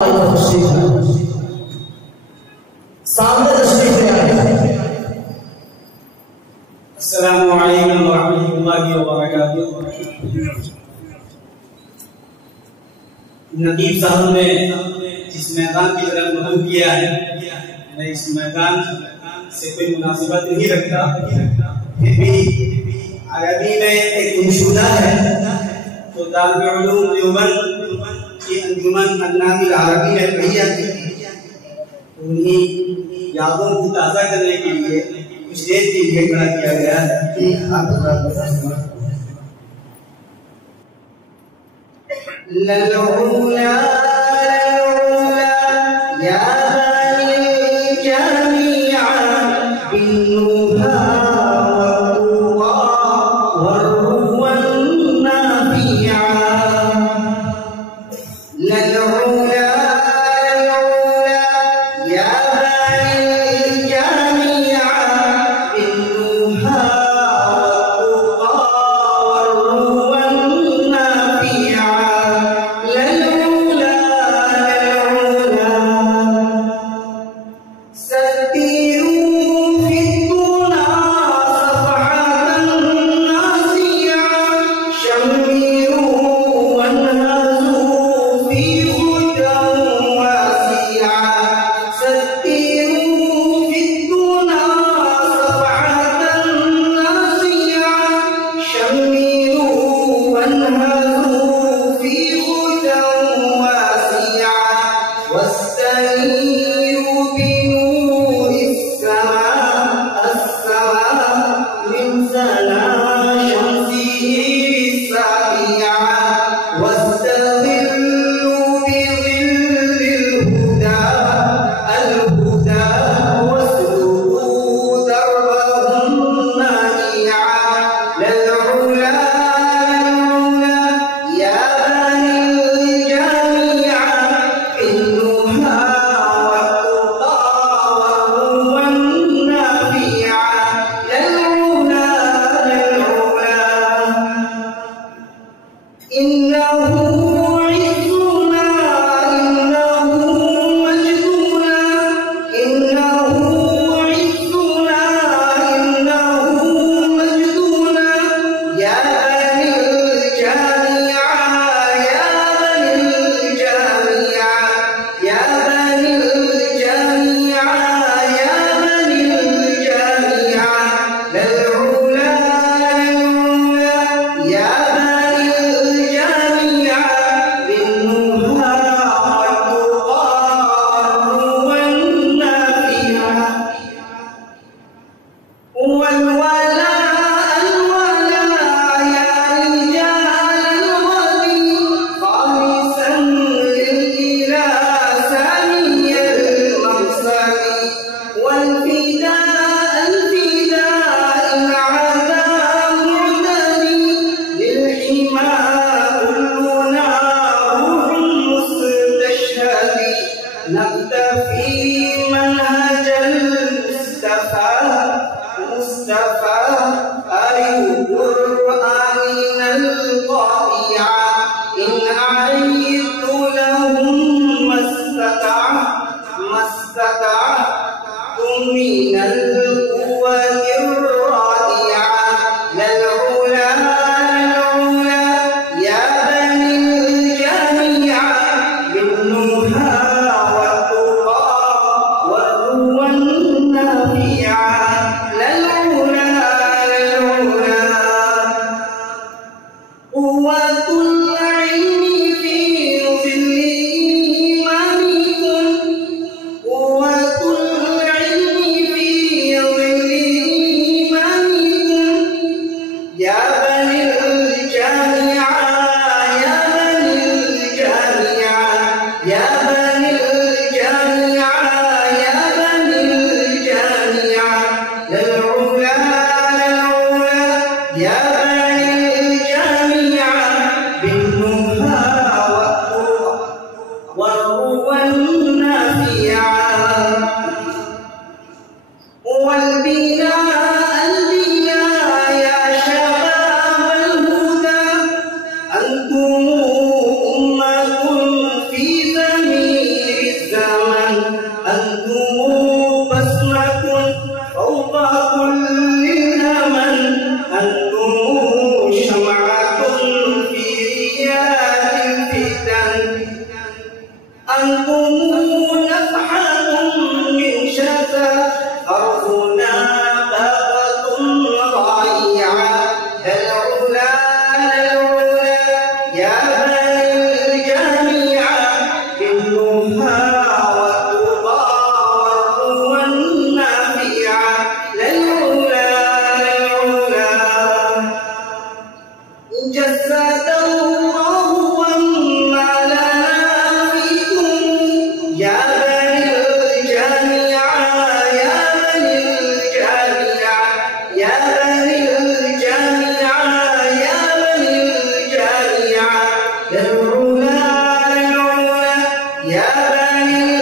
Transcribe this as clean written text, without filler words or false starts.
अस्सलामुअलैकुम वरहमतुल्लाहि वबरकातुहू। नदीम साहब ने जिस मैदान की तरफ मुहम किया है, मैं इस मैदान से कोई मुनासिबत नहीं रखता, फिर भी अरबी में एक मंशूदा है तो दारुल उलूम देवबंद की अंजुमन अन्नादिल अरबी में पढ़ी जाती है। उन्हीं यादों को ताज़ा करने के लिए कुछ देर के लिए खड़ा किया गया है। ललउला या बनी जमीआ बिन्नुहा वरुवन नाफिया। ललउला या أنتم أمة في زمين أنتم نفحة من شتى أرضنا بابة ضيعة العلا العلا يا بني الجميع بالنهى والتقى والقوى النافعة للعلا للعلا جسد الله وما لنا فيكم يا بني الجميع يا بني الجميع يا بني الجميع يا بني الجميع للعلا للعلا يا بني